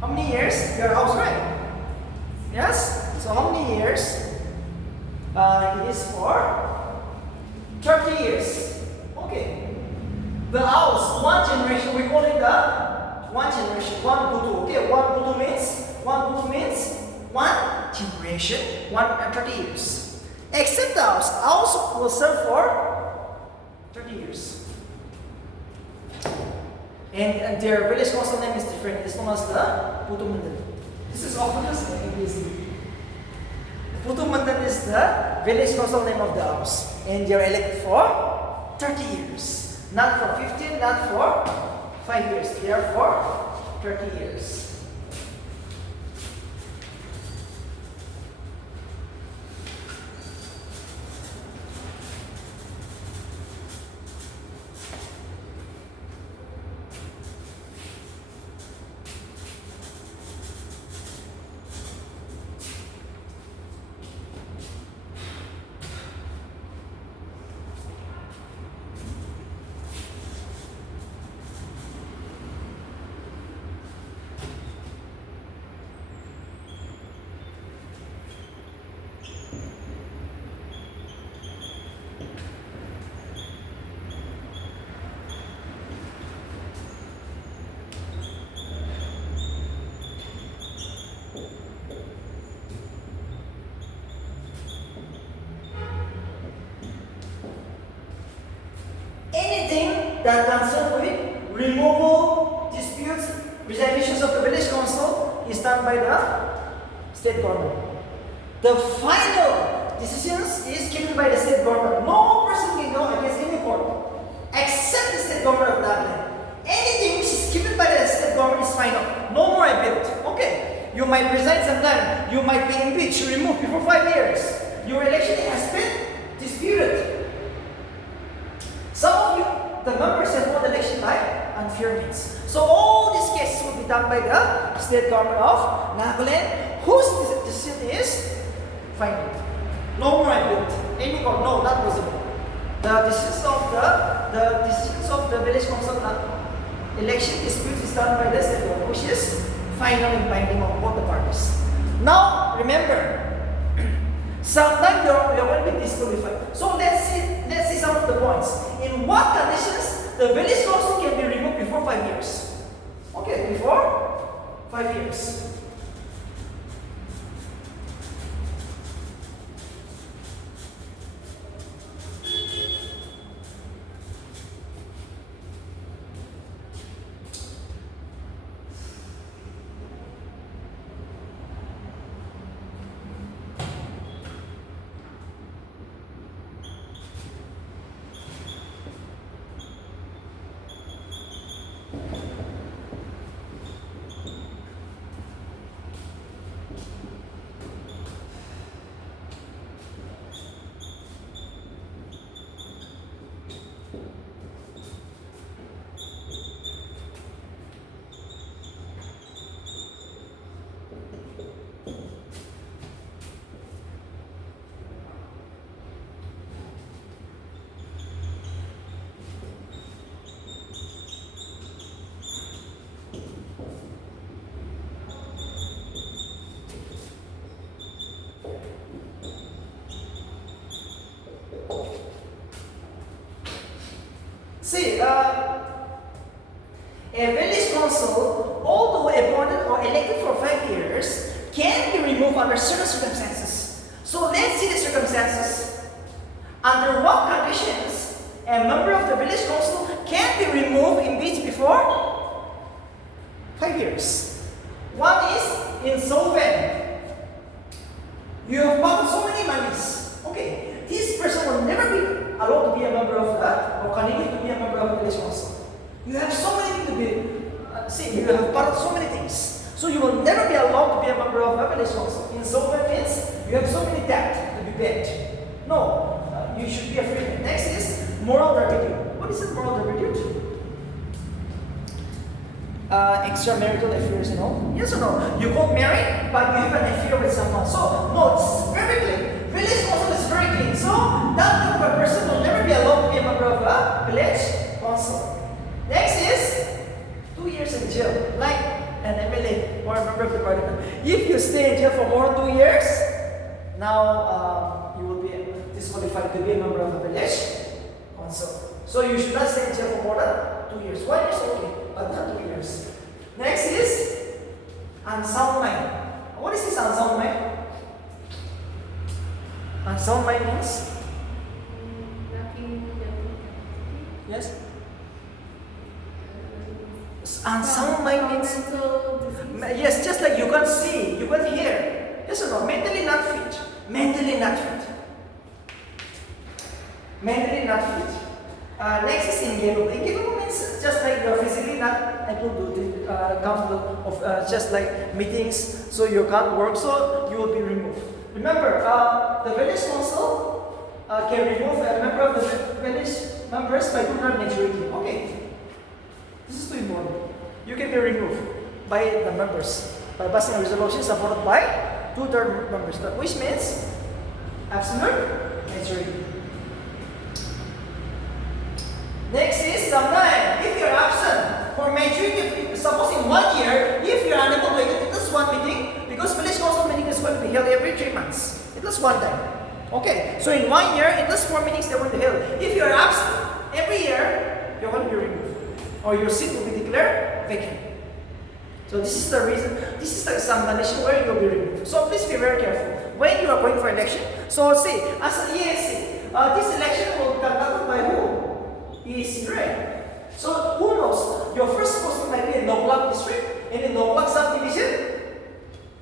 how many years? Your house, right? Yes? So how many years? It is for 30 years. Okay. The house, one generation, we call it the one generation, one putu. Okay, one putu means one generation, 30 years. Except the house will serve for 30 years. And their village council name is different. It's known as the Putu Mandan. This is often as ABC. Putu Mandan is the village council name of the house. And they are elected for 30 years. Not for 15, not for 5 years. They are for 30 years. That concern with removal, disputes, resignations of the village council is done by the state government. The final decisions is given by the state government. No person can go against any court except the state government of Nagaland. Anything which is given by the state government is final. No more appeal. Okay, you might resign sometime. You might be impeached, removed before 5 years. Your election has been disputed. Some of you, the members have won the election by unfair means. So all these cases will be done by the state government of Nagaland, whose decision is final. No more appeal. Any court, no, not possible. The decisions of the village council election disputes is done by the state government, which is final and binding on both the parties. Now remember, sometimes you're going to be disqualified. So let's see some of the points. In what conditions the village council can be removed before 5 years? Okay, before 5 years. See, a village council, although appointed or elected for 5 years, can be removed under certain circumstances. So let's see the circumstances. Under what conditions a member of the village council can be removed, impeached before 5 years? One is insolvent. You have borrowed so many monies. Okay, this person will never be allowed to be a member of that or continue to be a member of the village council. You have so many things to be, you have borrowed so many things. So you will never be allowed to be a member of a village council. Insolvent means you have so many debt to be paid. No, you should be a free man. Next is moral turpitude. What is it, moral turpitude? Extramarital affairs, Yes or no? You got married, but you have an affair with someone. So, no, it's very clean. Village council is very clean. So, that type of person will never be allowed to be a member of a village council. Next is 2 years in jail, like an MLA or a member of the parliament. If you stay in jail for more than 2 years, now you will be disqualified to be a member of the village council. So you should not stay in jail for more than 2 years. 1 year is okay, but not 2 years. Next is unsound mind. What is this unsound mind? Unsound mind means? Lacking Yes? Unsound mind means? Yes, just like you can't see, you can't hear. Yes or no? Mentally not fit. Mentally not fit. Mentally not fit. Next is incapable. Incapable means just like you are physically not able to come of just like meetings, so you can't work, so you will be removed. Remember, the village council can remove a member of the village members by two-thirds majority. Okay, this is too important. You can be removed by the members by passing a resolution supported by two-thirds members, which means absolute majority. Next is sometimes if you are absent for majority, suppose in 1 year, if you are unable to attend at least one meeting, because village council meeting is going to be held every 3 months, at least one time. Okay, so in 1 year, at least 4 meetings they will be held. If you are absent every year, you're going to be removed, or your seat will be declared vacant. So this is the reason. This is the examination where you will be removed. So please be very careful when you are going for election. So see, as an EAC, this election will be conducted by who? EAC, right? So who knows? Your first post might be in Nagaland district, in the Nagaland subdivision.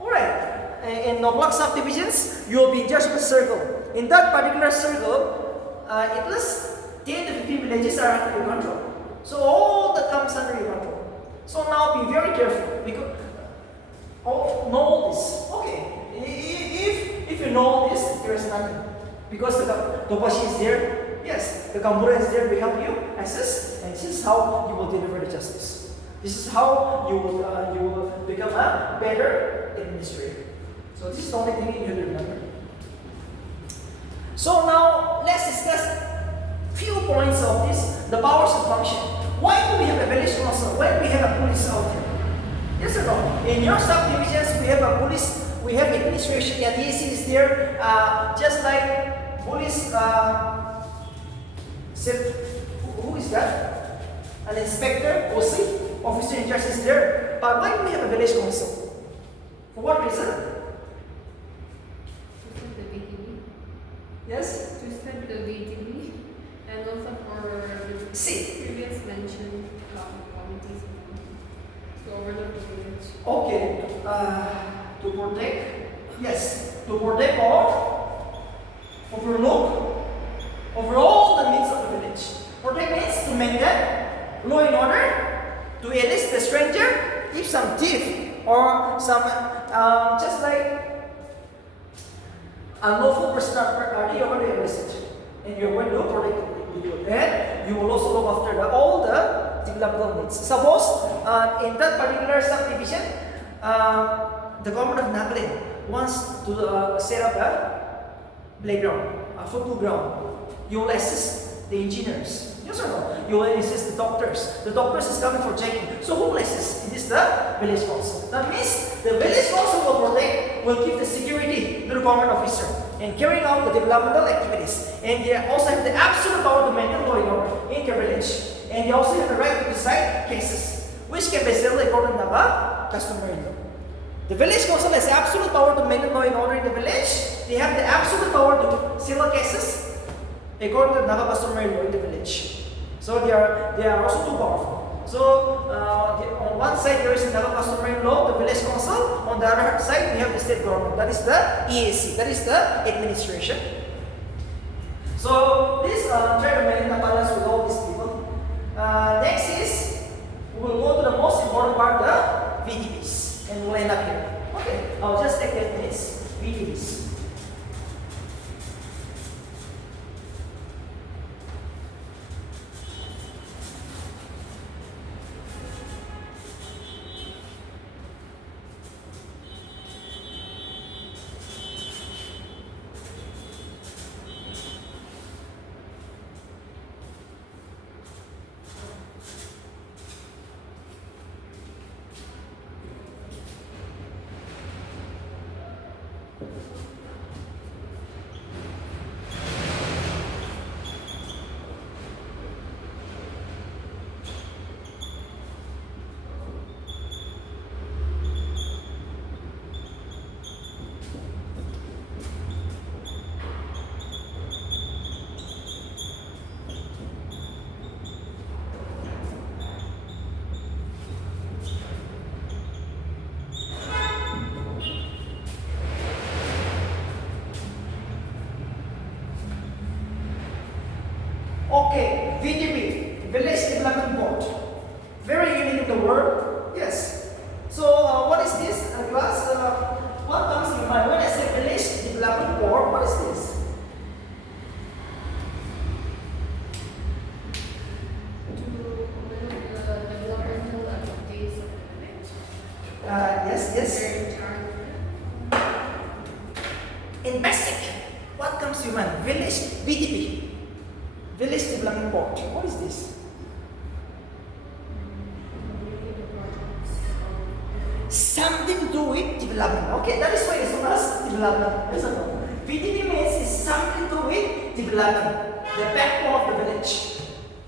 Alright. In Nagaland subdivisions, you will be in charge of a circle. In that particular circle, at least 10 to 15 villages are under your control. So all that comes under your control. So now be very careful because know all this. Okay. If you know all this, there is nothing. Because the Topashi is there. Yes, the Kambura is there to help you assess, and this is how you will deliver the justice. This is how you will become a better administrator. So this is the only thing you have to remember. So now let's discuss few points of this, the powers of function. Why do we have a village council? Why do we have a police out there? Yes or no? In your subdivisions, we have a police, we have administration, and the EC is there, just like police. Who is that? An inspector, OC, officer in charge is there. But why do we have a village council? For what reason? To set the VTV. Yes? To set the VTV. And also for the previous mentioned committees to overlook the village. Okay. To protect? Yes. To protect or overlook over all the needs of the village. Protect means to maintain law and order, to arrest the stranger, if some thief or some just like unlawful person are you're going to arrest it, and you're going to protect the people. And you will also look after all the developmental needs. Suppose in that particular subdivision, the government of Nagaland wants to set up a playground, a football ground. You will assist the engineers. Yes or no? You will assist the doctors. The doctors is coming for checking. So who will assist? It is the village council. That means the village council will protect, will give the security to the government officer and carrying out the developmental activities. And they also have the absolute power to maintain law and order in their village. And they also have the right to decide cases, which can be settled according to the customary law. The village council has absolute power to maintain law and order in the village. They have the absolute power to settle cases according to the customary law in the village. So they are also too powerful. So on one side there is the customary law, the village council. On the other side we have the state government. That is the EAC. That is the administration. So please try to maintain the balance with all these people. Next is we will go to the most important part, the VDBs, and we'll end up here. Okay, I'll just take 10 minutes. VDBs. Okay, VDB, Village Development Board. Very unique in the world. Yes. So what is this class? What comes to mind when I say Village Development Board? What is this? Yes. In basic, what comes to mind? Village VDB, Village Development Board. What is this? Something to do with development. Okay, that is why it's known as development. Yes or no? VDB means it's something to do with development, the backbone of the village.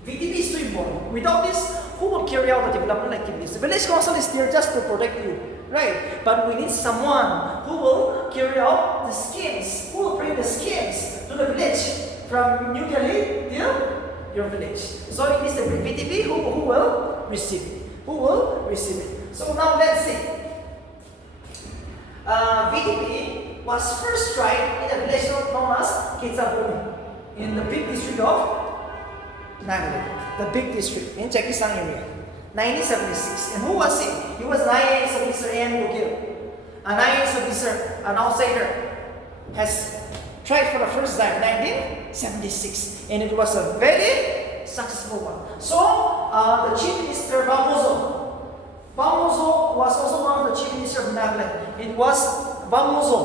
VDB is too important. Without this, who will carry out the development activities? The village council is there just to protect you, right? But we need someone who will carry out the schemes, who will bring the schemes to the village from New Delhi to your village. So it is the VDB who will receive it. Who will receive it? So now let's see. VDB was first tried in a village known as Kitsabumi in the big district of Nagaland, the big district in Chekisang area, 1976. And who was he? He was an IAS officer and Bugil. An IAS officer, an outsider, has tried for the first time, 1976, and it was a very successful one. So the chief minister Bamuzo was also one of the chief ministers of Nagaland. It was Bamuzo,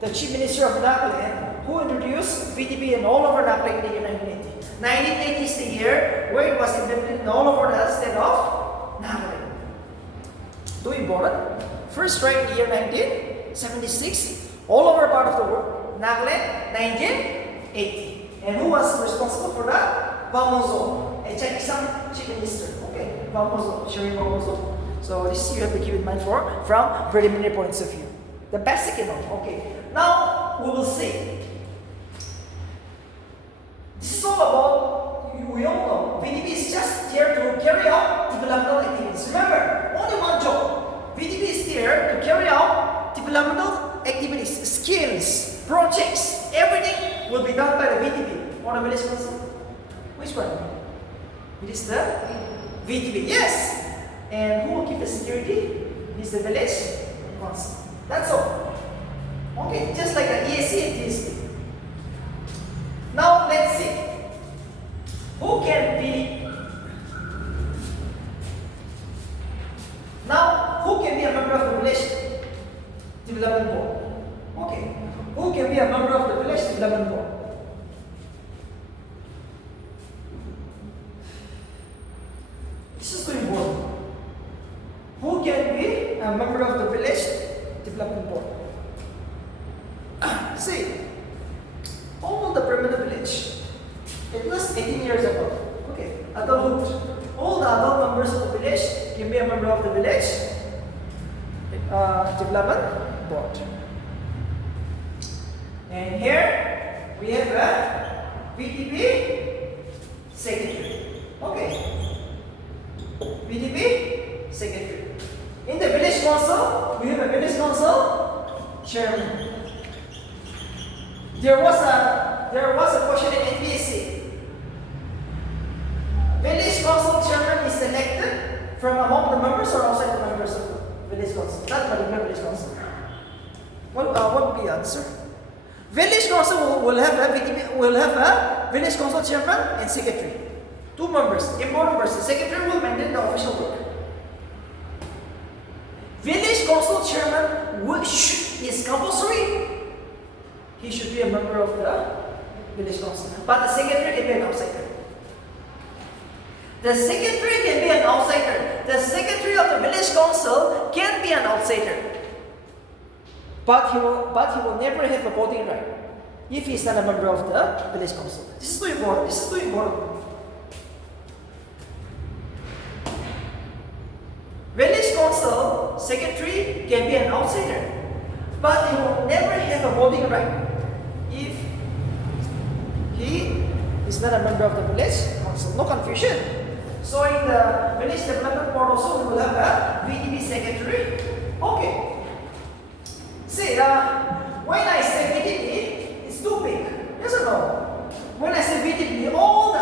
the chief minister of Nagaland, who introduced VDB in all over Nagaland in the year 1980. 1980 is the year where it was implemented all over the state of Nagaland. Too important. First tried in the year 1976, all over part of the world. Nagaland, 1980. And who was responsible for that? Bamuzo, a Chinese chief minister. Okay, Bamuzo, Sherry Bamuzo. So this you have to keep in mind from preliminary points of view. The basic and all. Okay. Now we will see. This is all about, we all know, VDB is just here to carry out developmental activities. Remember, only one job. VDB is here to carry out developmental activities, skills, projects. Everything will be done by the VDB or the village council. Which one? It is the VDB. Yes. And who will keep the security? It is the village council. That's all. Okay, just like the EAC and TSP. Now let's see. Who can be a member of the village development board? Okay. Who can be a member of the village development board? This is very important. Who can be a member of the village development board? See, all the permanent village, it was 18 years ago. Okay, adulthood. All the adult members of the village can be a member of the village development board. And here we have a VDB secretary. Okay, VDB secretary. In the village council, we have a village council chairman. There was a question in NPSC. Village council chairman is elected from among the members or outside the members of the village council. That particular village council. What would be the answer? Village council will have a village council chairman and secretary. Two members, important person. Secretary will maintain the official work. Village council chairman is compulsory. He should be a member of the village council. But the secretary can be an outsider. The secretary can be an outsider. The secretary of the village council can be an outsider. But he will never have a voting right if he is not a member of the village council. This is too important. This is too important. Village council secretary can be an outsider, but he will never have a voting right if he is not a member of the village council. No confusion. So in the village development board also we will have a VDB secretary. Okay. See, when I say VDB, it's too big. Yes or no? When I say VDB, all the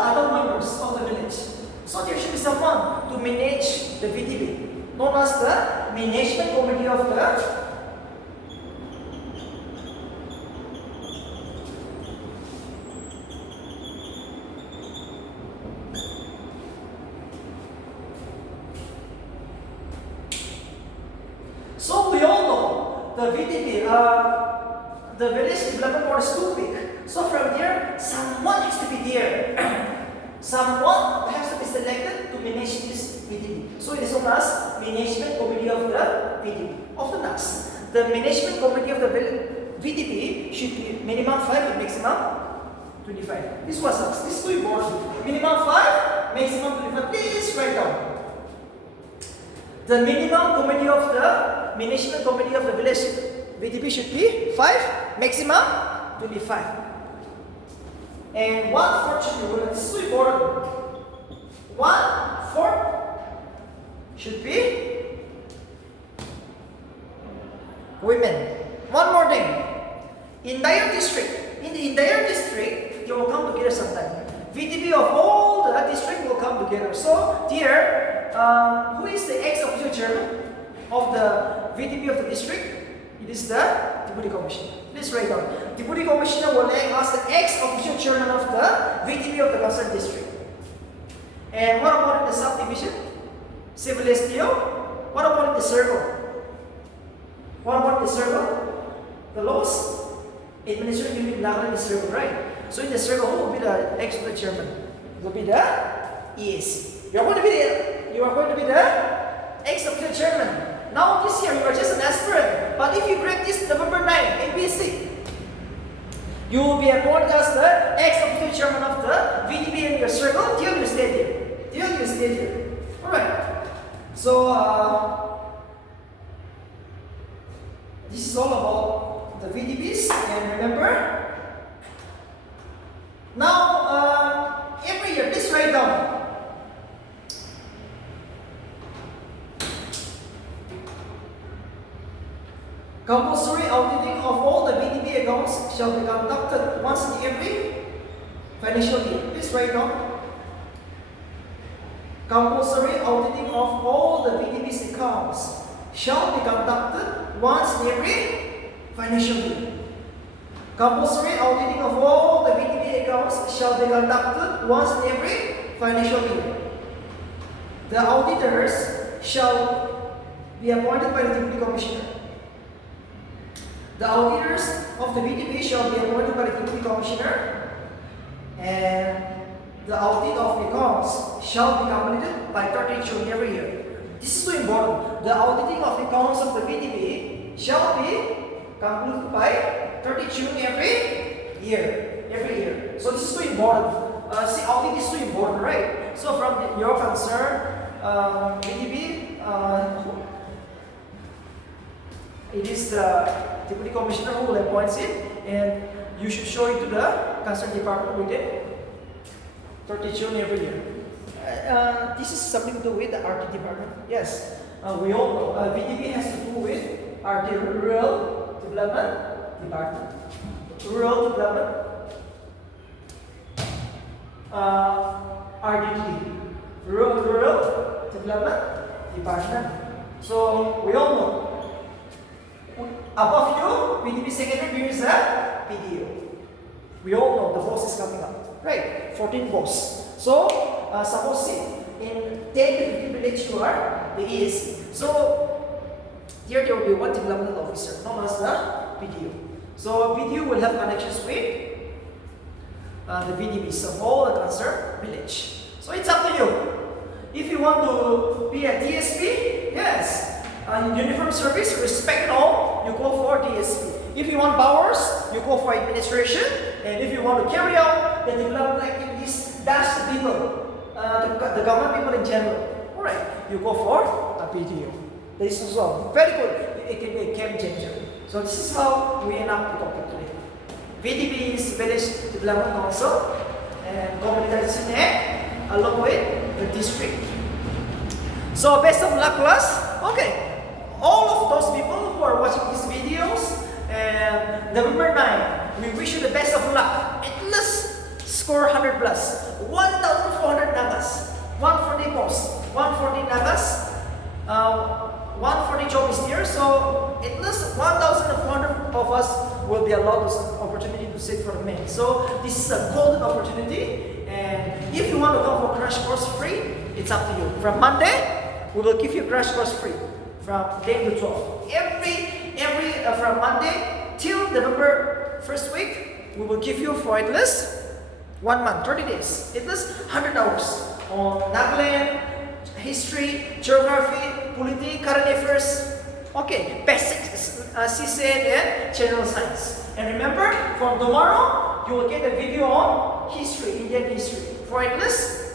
the VDB, the village development board is too big. So from there, someone has to be there. Someone has to be selected to manage this VDB. So it is known as management committee of the VDB. Of the NAS. The management committee of the VDB should be minimum 5 and maximum 25. This was us. This is too important. Minimum 5, maximum 25. Please write down. The minimum committee of the management committee of the village VDB should be 5, maximum 25. And 1/4 should be women. This is so important. 1/4 should be women. One more thing. In the entire district, they will come together sometime. VDB of all the district will come together. So here, who is the ex-officio chairman of the VDB of the district? It is the Deputy Commissioner. Please write down. Deputy Commissioner will act as the ex-officio chairman of the VDB of the concerned district. And what about in the subdivision? Civil SDO? What about in the circle? What about the circle? The laws administrative unit Nagaland is circle, right? So in the circle, who will be the ex-officio chairman? It will be the EAC. You are going to be the ex-officio chairman. Now this year you are just an aspirant, but if you crack this November 9 ABSC, you will be appointed as the ex-officio chairman of the VDB in your circle till you stay here. Alright. So this is all about the VDBs, and remember, now every year, please write down. Compulsory auditing of all the VDB accounts shall be conducted once in every financial year. Please write down. Compulsory auditing of all the VDB's accounts shall be conducted once in every financial year. Compulsory auditing of all the VDB accounts shall be conducted once in every financial year. The auditors shall be appointed by the Deputy Commissioner. The auditors of the VDB shall be appointed by the Deputy Commissioner, and the audit of accounts shall be completed by 30 June every year. This is so important. The auditing of accounts of the VDB shall be concluded by 30 June every year. So this is so important. See, audit is so important, right? So from your concern, VDB, it is the Deputy Commissioner who will appoint it, and you should show it to the concerned department within 30 June every year. This is something to do with the RT department. Yes, we all know VDB has to do with RT, Rural Development Department. Rural Development, RDD, Rural Development Department. So we all know. Above you, VDB secretary, there is a PDO. We all know the boss is coming up, right? 14 boss. So, suppose in 10 to 15 village you are the EAC. So, here there will be one developmental officer, known as the PDO. So, PDO will have connections with the VDBs of all the concerned village. So, it's up to you. If you want to be a DSP, yes. Uniform service, respect and all, you go for DSP. If you want powers, you go for administration. And if you want to carry out the development activities, that's the people, the government people in general. Alright, you go for a PDO. This is all very good. It can be a game changer. So this is how we end up the topic today. VDB is Village Development Council and Community Act along with the district. So best of luck class. Okay. All of those people who are watching these videos, and November 9, we wish you the best of luck. At least score 100 plus. 1,400 Nagas. 140 posts. 140 Nagas. 140 job is there. So at least 1,400 of us will be allowed this opportunity to sit for the main. So this is a golden opportunity. And if you want to come for crash course free, it's up to you. From Monday, we will give you crash course free. From 10 to 12. Every from Monday till November first week, we will give you for at least 1 month, 30 days, at least 100 hours on Nagaland, history, geography, politics, current affairs, okay, basics, CSAT and general science. And remember, from tomorrow, you will get a video on history, Indian history, for at least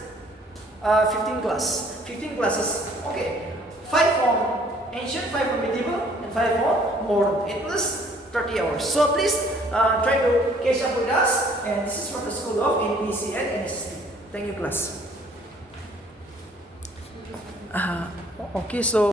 15 classes, okay, 5 on ancient, 5 on medieval, and 5 on modern, at least 30 hours. So please try to catch up with us. And this is from the School of NBC and NSST. Thank you, class. Okay, so